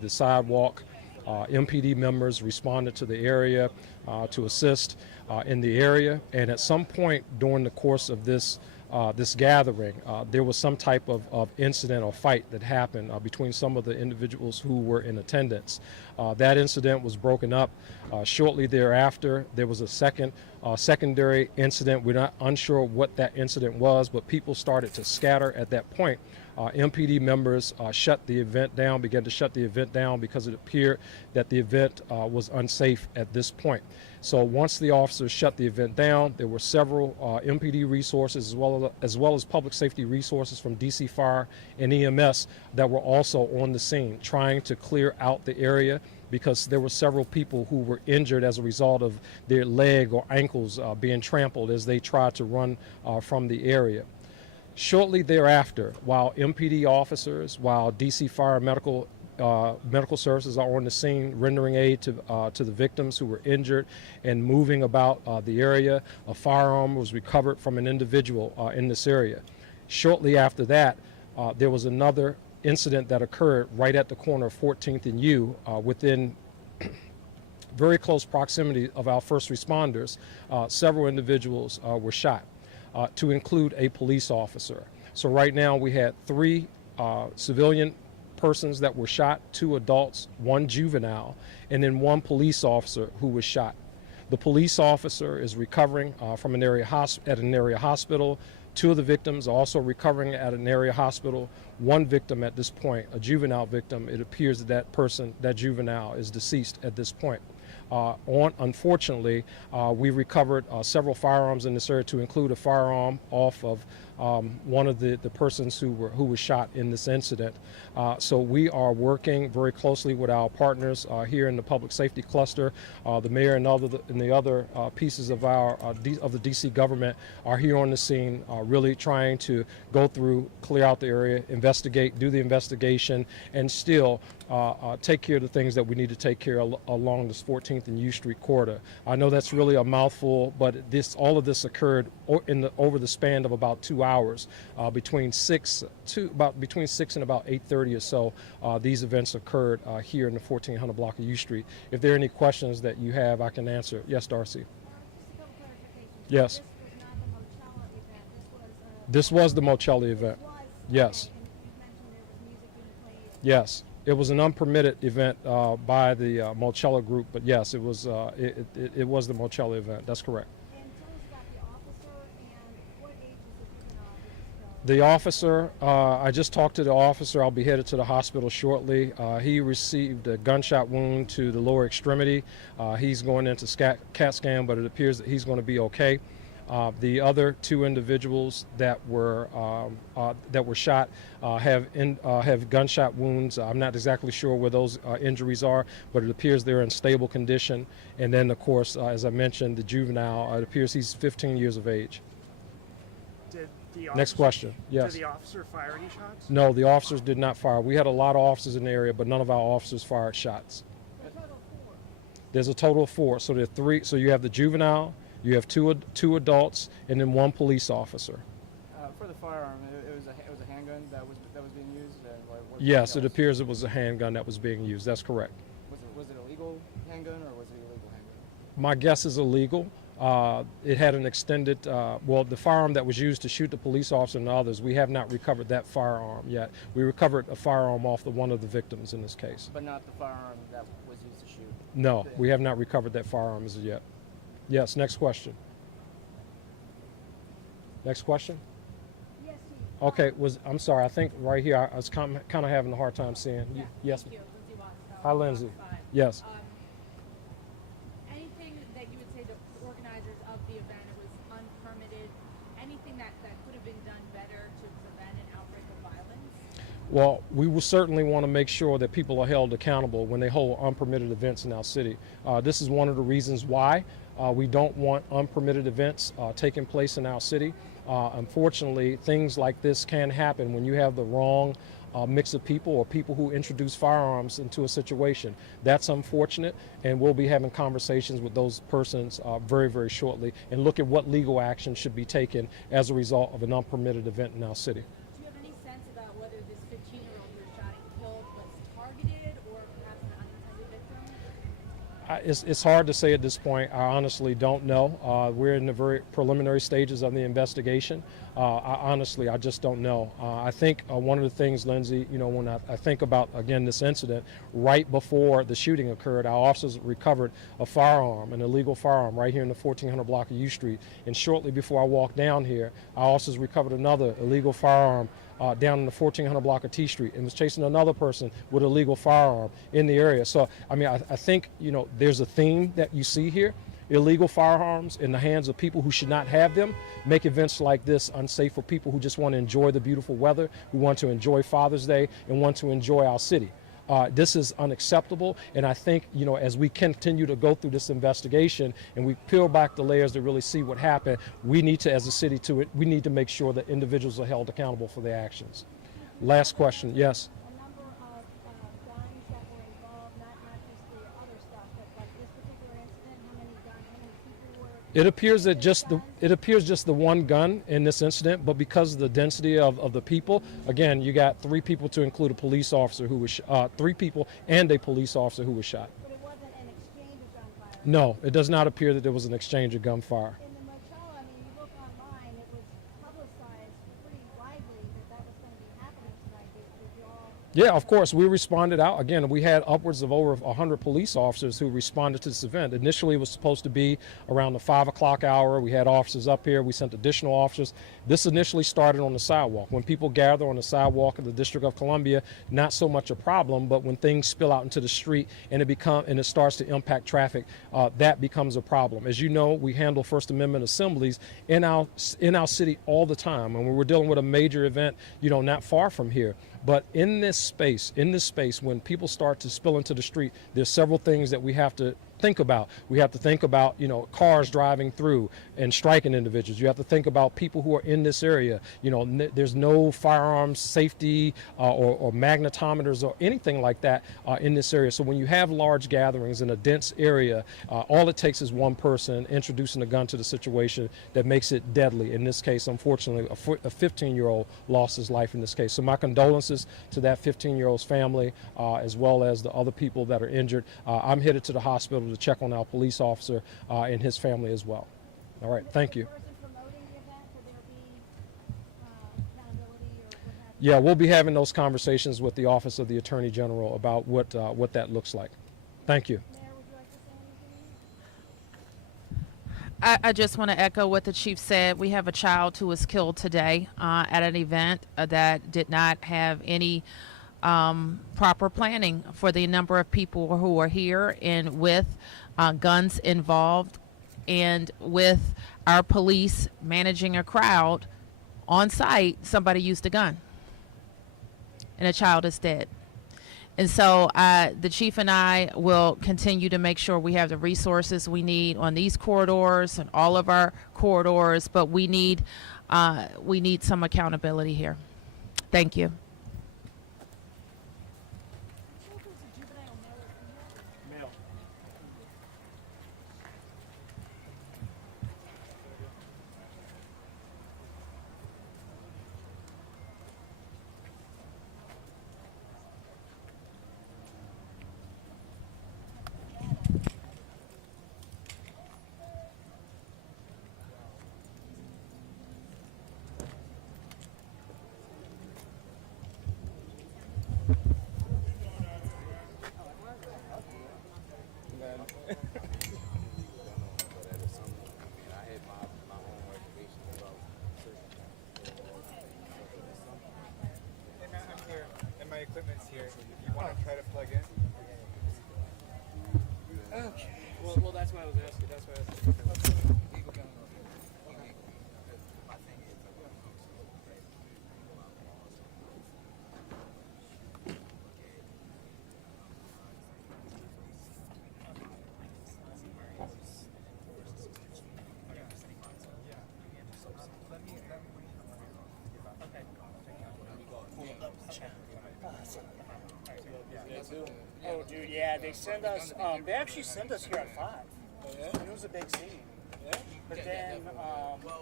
the sidewalk. MPD members responded to the area to assist in the area, and at some point during the course of this gathering, there was some type of incident or fight that happened between some of the individuals who were in attendance. That incident was broken up. Shortly thereafter, there was a secondary incident. We're not unsure what that incident was, but people started to scatter at that point. MPD members shut the event down, began to shut the event down because it appeared that the event was unsafe at this point. So once the officers shut the event down, there were several MPD resources as well as public safety resources from DC Fire and EMS that were also on the scene trying to clear out the area, because there were several people who were injured as a result of their leg or ankles being trampled as they tried to run from the area. Shortly thereafter, while MPD officers, while DC Fire medical services are on the scene rendering aid to the victims who were injured and moving about the area, a firearm was recovered from an individual in this area. Shortly after that, there was another incident that occurred right at the corner of 14th and U within very close proximity of our first responders. Several individuals were shot, to include a police officer. So right now we had 3 civilian persons that were shot, 2 adults, 1 juvenile, and then 1 police officer who was shot. The police officer is recovering from an area at an area hospital. 2 of the victims are also recovering at an area hospital. 1 victim at this point, a juvenile victim, it appears that juvenile is deceased at this point. Unfortunately, we recovered several firearms in this area, to include a firearm off of one of the persons who was shot in this incident. So we are working very closely with our partners here in the public safety cluster. The mayor and the other pieces of the DC government are here on the scene, really trying to go through, clear out the area, investigate, do the investigation, and still take care of the things that we need to take care of along this 14th and U Street corridor. I know that's really a mouthful, but all of this occurred over the span of about 2 hours, between 6 and about 8:30 or so. These events occurred here in the 1400 block of U Street. If there are any questions that you have, I can answer. Yes, Darcy. Yes. This was the Mocelli event. Yes. Yes. It was an unpermitted event by the Mocelli group, but yes, it was it was the Mocelli event. That's correct. And tell us about the officer and what age is The officer, I just talked to the officer. I'll be headed to the hospital shortly. He received a gunshot wound to the lower extremity. He's going into CAT scan, but it appears that he's going to be okay. The other 2 individuals that were shot have gunshot wounds. I'm not exactly sure where those injuries are, but it appears they're in stable condition. And then, of course, as I mentioned, the juvenile, it appears he's 15 years of age. Next question. Yes. Did the officer fire any shots? No, the officers did not fire. We had a lot of officers in the area, but none of our officers fired shots. There's a total of 4. So there are 3. So you have the juvenile. You have two adults, and then 1 police officer. For the firearm, it was a handgun that was being used. Yes, it appears it was a handgun that was being used. That's correct. Was it a legal handgun or was it a illegal handgun? My guess is illegal. It had an extended. The firearm that was used to shoot the police officer and others. We have not recovered that firearm yet. We recovered a firearm off one of the victims in this case. But not the firearm that was used to shoot. No, we have not recovered that firearm as of yet. Yes, next question. Next question? Yes, Okay, I'm sorry, I think right here I was kind of having a hard time seeing. Yeah, Yes. thank you. Lindsay Watts, Hi, Lindsay. Fox 5. Yes. Anything that you would say the organizers of the event, it was unpermitted, anything that could have been done better to prevent an outbreak of violence? Well, we will certainly want to make sure that people are held accountable when they hold unpermitted events in our city. This is one of the reasons why we don't want unpermitted events taking place in our city. Unfortunately, things like this can happen when you have the wrong mix of people or people who introduce firearms into a situation. That's unfortunate, and we'll be having conversations with those persons very, very shortly and look at what legal action should be taken as a result of an unpermitted event in our city. Do you have any sense about whether this 15-year-old who was shot and killed was targeted, or It's hard to say at this point. I honestly don't know. We're in the very preliminary stages of the investigation. I just don't know. I think one of the things, Lindsay, when I think about, again, this incident, right before the shooting occurred, our officers recovered a firearm, an illegal firearm, right here in the 1400 block of U Street. And shortly before I walked down here, our officers recovered another illegal firearm down in the 1400 block of T Street, and was chasing another person with a legal firearm in the area. So, I think, there's a theme that you see here. Illegal firearms in the hands of people who should not have them make events like this unsafe for people who just want to enjoy the beautiful weather, who want to enjoy Father's Day, and want to enjoy our city. This is unacceptable, and I think, as we continue to go through this investigation and we peel back the layers to really see what happened, we need to, as a city, we need to make sure that individuals are held accountable for their actions. Last question, yes? A number of guns that were involved, not just the other stuff, but like this particular incident, how many guns, how many people were? It appears just the one gun in this incident, but because of the density of the people, again, you got 3 people to include a police officer who was 3 people and a police officer who was shot. But it wasn't an exchange of gunfire. No, it does not appear that there was an exchange of gunfire. In the motel, you look online, it was publicized pretty widely that was going to be happening tonight. Did you all? Yeah, of course. We responded out. Again, we had upwards of over 100 police officers who responded to this event. Initially, it was supposed to be around the 5 o'clock hour. We had officers up here. We sent additional officers. This initially started on the sidewalk. When people gather on the sidewalk of the District of Columbia, not so much a problem, but when things spill out into the street and it starts to impact traffic, that becomes a problem. As you know, we handle First Amendment assemblies in our city all the time. And when we're dealing with a major event, not far from here. But in this space, when people start to spill into the street, there's several things that we have to think about. We have to think about, cars driving through and striking individuals. You have to think about people who are in this area. There's no firearms safety or magnetometers or anything like that in this area. So when you have large gatherings in a dense area, all it takes is one person introducing a gun to the situation that makes it deadly. In this case, unfortunately, a 15-year-old lost his life in this case. So my condolences to that 15-year-old's family, as well as the other people that are injured. I'm headed to the hospital to check on our police officer and his family as well. All right, thank you. The person promoting the event, will there be accountability or what have Yeah, we'll be having those conversations with the Office of the Attorney General about what that looks like. Thank you. Mayor, would you like to say anything? I just want to echo what the chief said. We have a child who was killed today at an event that did not have any proper planning for the number of people who are here, and with guns involved, and with our police managing a crowd on site, somebody used a gun and a child is dead. And so the chief and I will continue to make sure we have the resources we need on these corridors and all of our corridors, but we need some accountability here. Thank you. Male. Hey man, I'm here, and my equipment's here. You want to try to plug in? Okay. Well, that's why I was asking. That's why I was asking. Oh, dude, yeah, they send us. They actually send us here at 5. It was a big scene. But then,